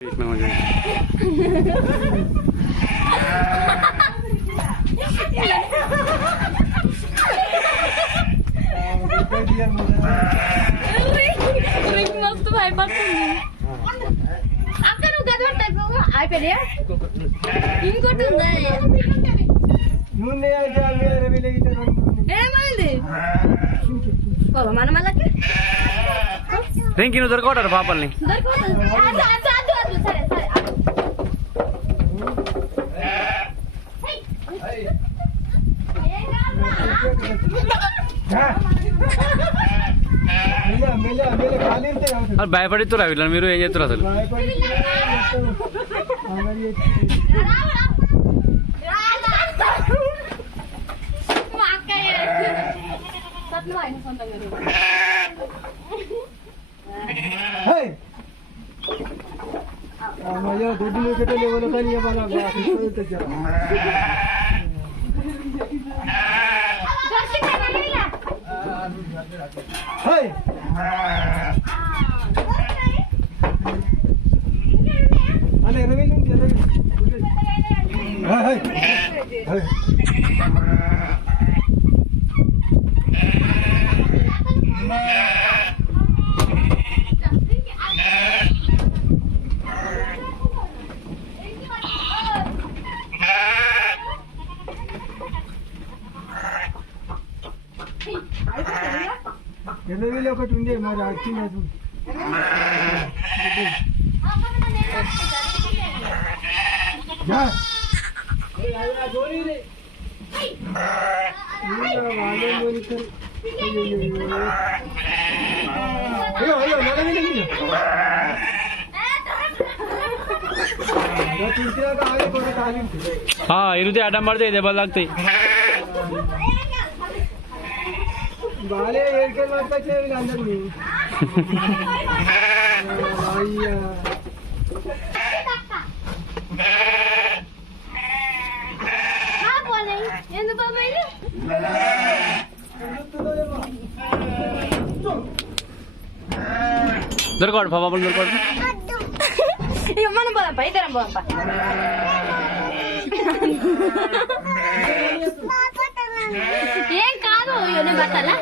मस्त భయపడుతుంది అక్క నువ్వు గదవట్టావు అయిపోయా ఇంకోటి ఉందా ఏమైంది మన మళ్ళీ రింకి నువ్వు దొరకవుతాడు పాపల్ని సరే సరే భయపడుతురా వీళ్ళని మీరు ఏం చేస్తారు అసలు ఎన్నో ఒకటి ఉండే మరి వచ్చింది ఇరుతే అడ్డం పడితే దెబ్బలు తాకుతాయి బాలే ఏరికలు పట్టుకొచ్చేవి అందరినీ అయ్యా దొరకవాడు పాపలు దొరకవాడు మనం పోదాం ఇద్దరం పోదాం ఏం కాదు బట్టాలా